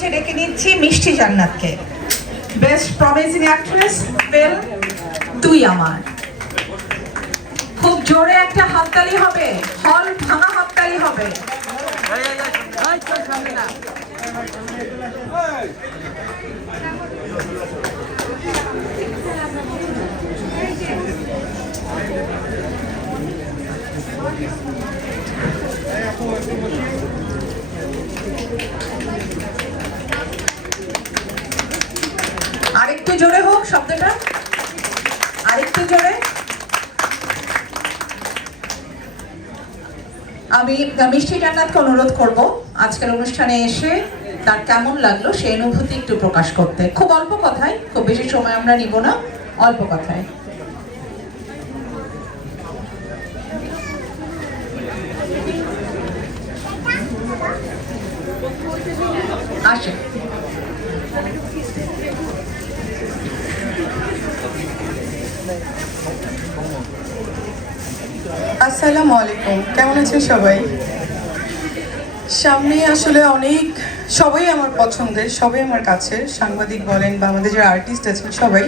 মঞ্চে ডেকে নিচ্ছি মিষ্টি জান্নাতকে বেস্ট প্রমিসিং অ্যাক্ট্রেস বেল তুই আমার খুব জোরে একটা হাততালি হবে হল ভাঙা হাততালি হবে আরেকটু জোরে হোক শব্দটা। আরেকটু জোরে। আমি মিষ্টি জান্নাতকে অনুরোধ করব। আজকের অনুষ্ঠানে এসে তার কেমন লাগল সেই অনুভূতি একটু প্রকাশ করতে। খুব অল্প কথায়, খুব বেশি সময় আমরা নিব না, অল্প কথায়। আসে। আসসালামু আলাইকুম। কেমন আছেন সবাই? সামনে আসলে অনেক সবাই আমার পছন্দের, সবাই আমার কাছের। সাংবাদিক বলেন বা আমাদের যারা আর্টিস্ট আছেন সবাই।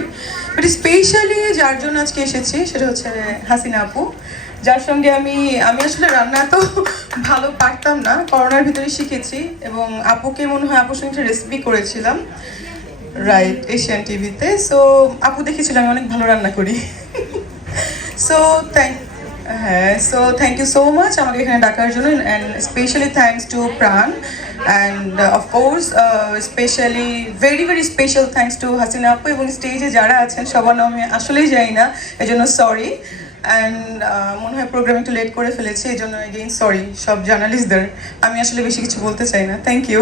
বাট স্পেশালি যার জন্য আজকে এসেছি সেটা হচ্ছে হাসিনা আপু। যার সঙ্গে আমি আমি আসলে রান্না তো ভালো পারতাম না, করোনার ভিতরে শিখেছি এবং আপুকে মনে হয় আপুর সঙ্গে রেসিপি করেছিলাম। রাইট এশিয়ান টিভিতে সো আপু দেখেছিলাম, আমি অনেক ভালো রান্না করি। সো থ্যাংক হ্যাঁ so thank you so much আমাকে এখানে ডাকার জন্য and specially thanks to Pran and of course specially very very special thanks to Hasina আপু এবং স্টেজে যারা আছেন, সবার নাম আমি আসলেই যাই না, এজন্য সরি অ্যান্ড মনে হয় প্রোগ্রাম একটু লেট করে ফেলেছি এই জন্য এগেইন সরি সব জার্নালিস্টদের আমি আসলে বেশি কিছু বলতে চাই না থ্যাংক ইউ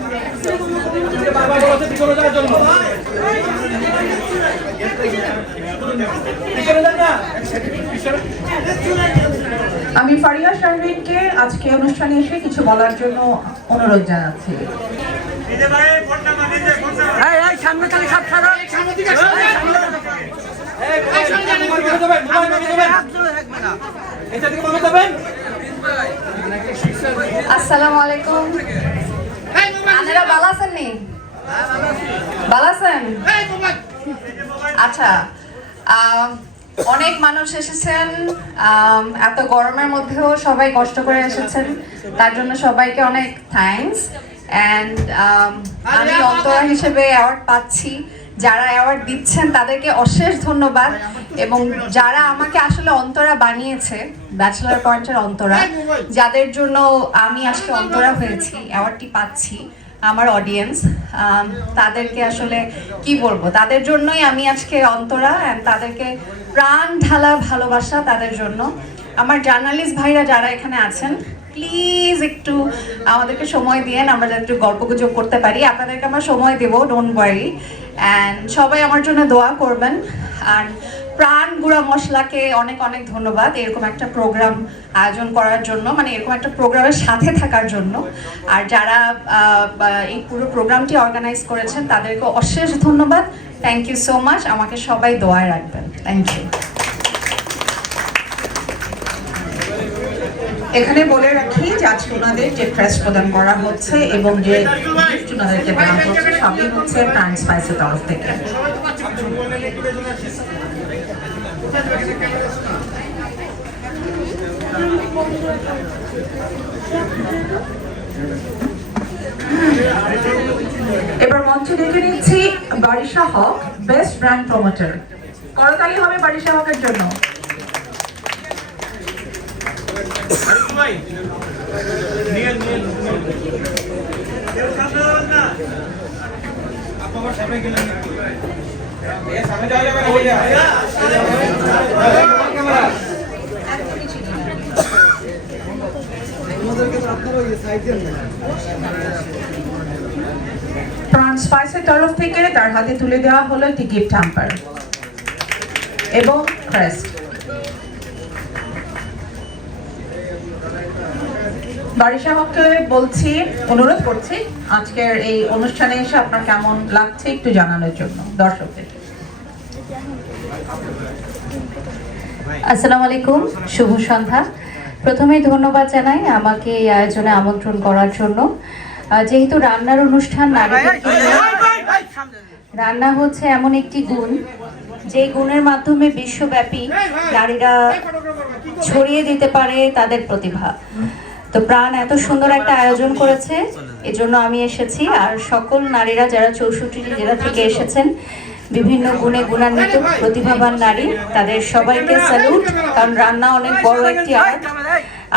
আমি ফারিয়া শারমিনকে আজকে অনুষ্ঠানে এসে কিছু বলার জন্য অনুরোধ জানাচ্ছি। এই এই সামনে থেকে সব সারা আসসালামু আলাইকুম। আপনারা ভালো নি? আচ্ছা অনেক মানুষ এসেছেন এত গরমের মধ্যেও সবাই কষ্ট করে এসেছেন, তার জন্য সবাইকে অনেক থ্যাঙ্কস অ্যান্ড আমি অন্তরা হিসেবে অ্যাওয়ার্ড পাচ্ছি। যারা অ্যাওয়ার্ড দিচ্ছেন, তাদেরকে অশেষ ধন্যবাদ, এবং যারা আমাকে আসলে অন্তরা বানিয়েছে ব্যাচেলার পয়েন্টের অন্তরা, যাদের জন্য আমি আজকে অন্তরা হয়েছি অ্যাওয়ার্ডটি পাচ্ছি। আমার অডিয়েন্স তাদেরকে আসলে কি বলব? তাদের জন্যই আমি আজকে অন্তরা অ্যান্ড তাদেরকে প্রাণ ঢালা ভালোবাসা তাদের জন্য। আমার জার্নালিস্ট ভাইরা যারা এখানে আছেন প্লিজ একটু আমাদেরকে সময় দিয়েন, আমরা যাতে একটু গল্প গুজব করতে পারি। আপনাদেরকে আমরা সময় দেবো ডোন্ট ওয়ারি অ্যান্ড সবাই আমার জন্য দোয়া করবেন। আর প্রাণ গুঁড়া মশলাকে অনেক অনেক ধন্যবাদ এরকম একটা প্রোগ্রাম আয়োজন করার জন্য মানে এরকম একটা প্রোগ্রামের সাথে থাকার জন্য। আর যারা এই পুরো প্রোগ্রামটি অর্গানাইজ করেছেন, তাদেরকে অশেষ ধন্যবাদ। থ্যাংক ইউ সো মাচ আমাকে সবাই দোয়ায় রাখবেন। থ্যাংক ইউ এখানে বলে রাখি যে আজকে ওনাদের যে ফ্রেশ প্রদান করা হচ্ছে এবং যে ওনাদেরকে দেওয়া হচ্ছে, সবই হচ্ছে প্রাণ স্পাইসের তরফ থেকে। এবার মঞ্চে ডেকে নিচ্ছি Barisha Haque best brand promoter করতালি হবে বারিশা হকের জন্য। প্রাণ স্পাইসের তরফ থেকে তার হাতে তুলে দেওয়া হলো একটি গিফট হ্যাম্পার এবং ক্রেস্ট বারিশা হককে বলছি অনুরোধ করছি আজকের এই অনুষ্ঠানে এসে আপনার কেমন লাগছে একটু জানানোর জন্য দর্শকদের। আসসালামু আলাইকুম শুভ সন্ধ্যা। প্রথমে ধন্যবাদ জানাই আমাকে এই আয়োজনে আমন্ত্রণ করার জন্য। যেহেতু রান্নার অনুষ্ঠান রান্না হচ্ছে এমন একটি গুণ যে গুণের মাধ্যমে বিশ্বব্যাপী নারীরা ছড়িয়ে দিতে পারে তাদের প্রতিভা। তো প্রাণ এত সুন্দর একটা আয়োজন করেছে, এজন্য আমি এসেছি। আর সকল নারীরা যারা চৌষট্টি জেলা থেকে এসেছেন, বিভিন্ন গুণে গুণান্বিত, প্রতিভাবান নারী, তাদের সবাইকে স্যালুট কারণ রান্না অনেক বড় একটি আর্ট।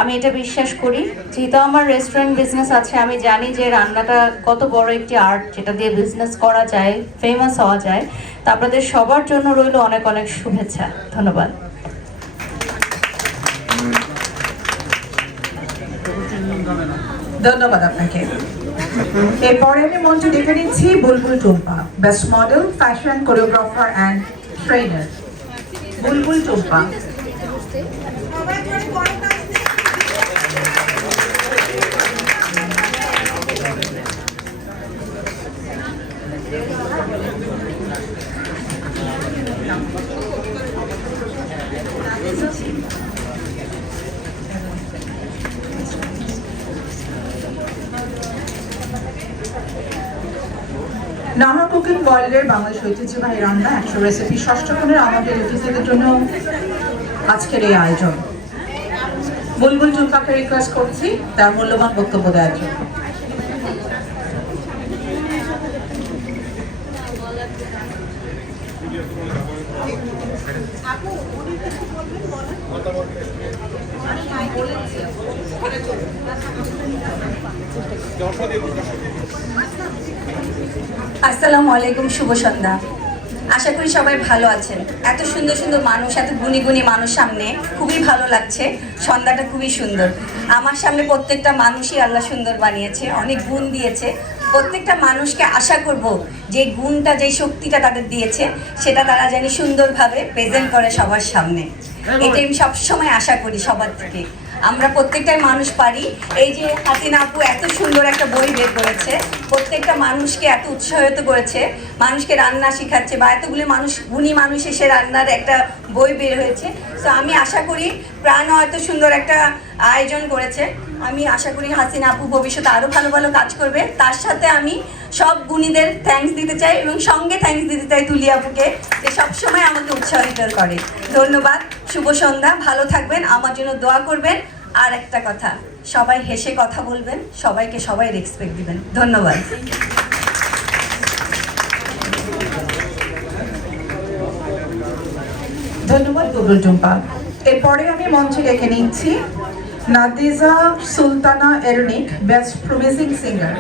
আমি এটা বিশ্বাস করি। যেহেতু আমার রেস্টুরেন্ট বিজনেস আছে, আমি জানি যে রান্নাটা কত বড় একটি আর্ট, যেটা দিয়ে বিজনেস করা যায় ফেমাস হওয়া যায়। তা আপনাদের সবার জন্য রইল অনেক অনেক শুভেচ্ছা। ধন্যবাদ। ধন্যবাদ আপনাকে। এরপরে আমি মঞ্চ দেখে নিচ্ছি Bulbul Tumpa best model fashion choreographer and trainer Bulbul Tumpa. নানা কুকিং ওয়ার্ল্ডের বাংলাদেশ ঐতিহ্যবাহী রান্না একশো রেসিপি ষষ্ঠ কোণের আমাদের অতিথিদের জন্য আজকের এই আয়োজন। বুলবুল টুম্পাকে রিকোয়েস্ট করছি, তার মূল্যবান বক্তব্য দেওয়ার জন্য। আসসালামু আলাইকুম শুভ সন্ধ্যা। আশা করি সবাই ভালো আছেন। এত সুন্দর সুন্দর মানুষ এত গুণী গুণী মানুষ সামনে খুবই ভালো লাগছে। সন্ধ্যাটা খুবই সুন্দর। আমার সামনে প্রত্যেকটা মানুষই আল্লাহ সুন্দর বানিয়েছে অনেক গুণ দিয়েছে। প্রত্যেকটা মানুষকে আশা করব যে গুণটা যে শক্তিটা তাদের দিয়েছে সেটা তারা যেন সুন্দরভাবে প্রেজেন্ট করে সবার সামনে। এটাই আমি সবসময় আশা করি সবার থেকে। আমরা প্রত্যেকটাই মানুষ পারি। এই যে হাসিনা আপু এত সুন্দর একটা বই বের করেছে, প্রত্যেকটা মানুষকে এত উৎসাহিত করেছে, মানুষকে রান্না শেখাচ্ছে বা এতগুলি মানুষ, গুণী মানুষ এসে রান্নার একটা বই বের হয়েছে। তো আমি আশা করি প্রাণও এত সুন্দর একটা আয়োজন করেছে। আমি আশা করি হাসিনা আপু ভবিষ্যতে আরও ভালো ভালো কাজ করবে। তার সাথে আমি সব গুণীদের থ্যাঙ্কস দিতে চাই এবং সঙ্গে থ্যাঙ্কস দিতে চাই তুলি আপুকে, যে সবসময় আমাকে উৎসাহিত করে। ধন্যবাদ। শুভ সন্ধ্যা, ভালো থাকবেন, আমার জন্য দোয়া করবেন। আর একটা কথা, সবাই হেসে কথা বলবেন, সবাইকে সবাই রেসপেক্ট দিবেন। ধন্যবাদ। ধন্যবাদ বুলবুল টুম্পা। এরপরে আমি মঞ্চে রেখে নিচ্ছি, নাদিজা সুলতানা এরনিক বেস্ট প্রমিসিং সিঙ্গার